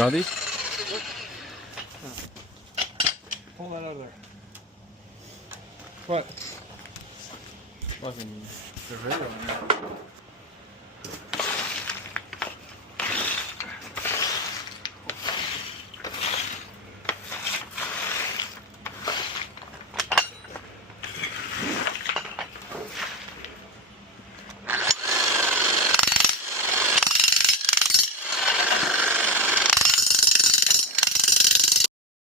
Try these? Pull that out of there. What? Nothing. They're very on there.